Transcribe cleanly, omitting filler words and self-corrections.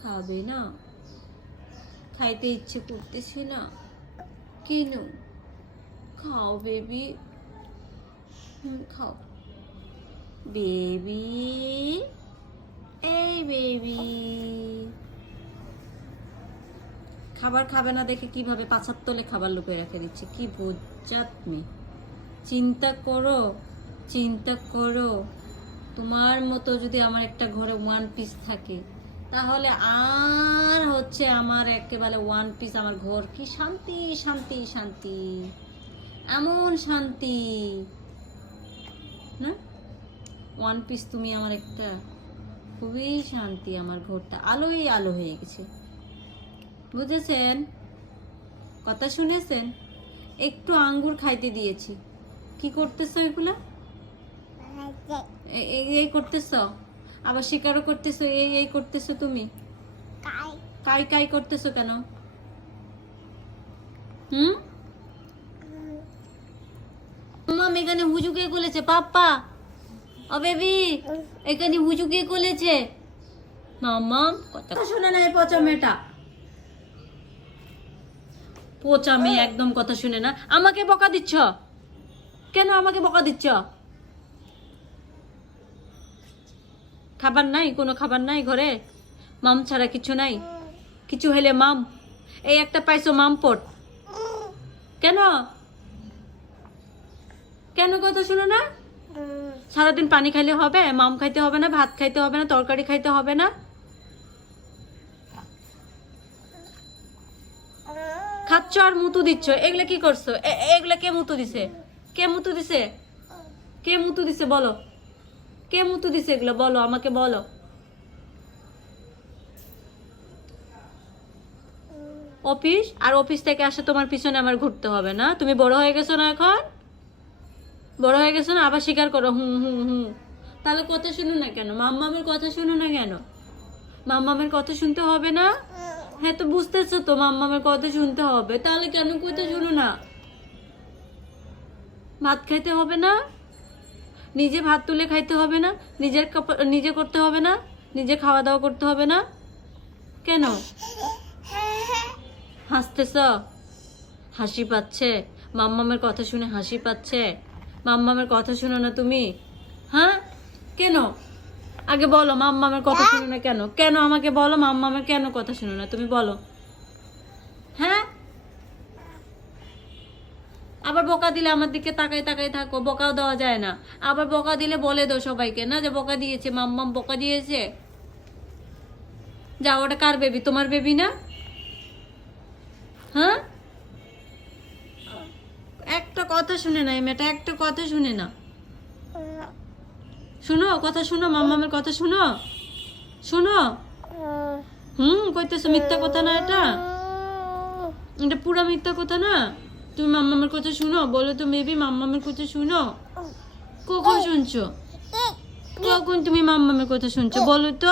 খাবে না? খাইতে ইচ্ছে করতেছে না কেন? খাও বেবি, খাও বেবি, এই বেবি। খাবার খাবে না দেখে কিভাবে পাছার তলে খাবার লুকিয়ে রেখে দিচ্ছে, কি বজ্জাত মেয়ে। চিন্তা করো, চিন্তা করো, তোমার মতো যদি আমার একটা ঘরে ওয়ান পিস থাকে তাহলে আর হচ্ছে আমার একেবারে ওয়ান পিস আমার ঘর কি শান্তি শান্তি শান্তি, এমন শান্তি না? ওয়ান পিস তুমি আমার একটা, খুবই শান্তি, আমার ঘরটা আলোই আলো হয়ে গেছে। বুঝেছেন? কথা শুনেছেন? একটু আঙ্গুর খাইতে দিয়েছি, কি করতেছো এগুলা? এই করতেছো, আবার শিকারও করতেছো, এই করতেছো তুমি, কাই কাই করতেছো কেন? মাম এখানে হুজু কে বলেছে? পাপ্পা, ও বেবি, এখানে হুজু কে বলেছে? মাম্মা কথা শুনে না, এই পচা মেয়েটা, পচা মেয়ে, একদম কথা শুনে না। আমাকে বকা দিচ্ছ কেন? আমাকে বকা দিচ্ছ? খাবার নাই, কোনো খাবার নাই ঘরে? মাম ছাড়া কিছু নাই? কিছু হলে মাম, এই একটা পাইছো মাম পট, কেন? কেন কথা শুনো না? সারাদিন পানি খাইলে হবে? মাম খাইতে হবে না? ভাত খাইতে হবে না? তরকারি খাইতে হবে না? খাচ্ছ আর মুতু দিচ্ছ, এগুলা কি করছো? এগুলা কে মুতু দিছে? কে মুতু দিছে? কে মুতু দিছে বলো? কে মুতু দিছে এগুলো বলো, আমাকে বলো। অফিস, আর অফিস থেকে আসে তোমার পিছনে আমার ঘুরতে হবে না? তুমি বড় হয়ে গেছো না এখন? বড় হয়ে গেছো না? আবার স্বীকার করো হুম হুম হুম। তাহলে কথা শুনো না কেন? মাম্মামের কথা শুনো না কেন? মাম্মামের কথা শুনতে হবে না? হ্যাঁ তো বুঝতেছো তো মাম্মামের কথা শুনতে হবে, তাহলে কেন কথা শুনো না? ভাত খাইতে হবে না? নিজে ভাত তুলে খাইতে হবে না? নিজে করতে হবে না? নিজে খাওয়া দাওয়া করতে হবে না? কেন হাসতেছ? হাসি পাচ্ছে? মাম্মামের কথা শুনে হাসি পাচ্ছে? মাম্মামের কথা শুনো না তুমি? হ্যাঁ কেন? আগে বলো মাম্মামের কথা শুনো না কেন? কেন আমাকে বলো, মাম্মামের কেন কথা শুনো না তুমি বলো? হ্যাঁ, আবার বকা দিলে আমার দিকে তাকাই তাকাই থাকো, বকাও দেওয়া যায় না। আবার বকা দিলে বলে দাও সবাইকে না যে বকা দিয়েছে, মাম্মাম বকা দিয়েছে। যাও, ওটা কার বেবি? তোমার বেবি না? হ্যাঁ, একটা কথা শুনে না এই মেয়েটা, একটা কথা শুনে না। শুনো কথা, শুনো মাম্মামের কথা শুনো, শুনো। কইতেছো মিথ্যা কথা না? এটা এটা পুরা মিথ্যা কথা না? তুমি মাম্মামের কথা শুনো? বলো তো মেবি মাম্মামের কথা শুনো? কখন শুনছো? কখন তুমি মাম্মামের কথা শুনছো বলো তো?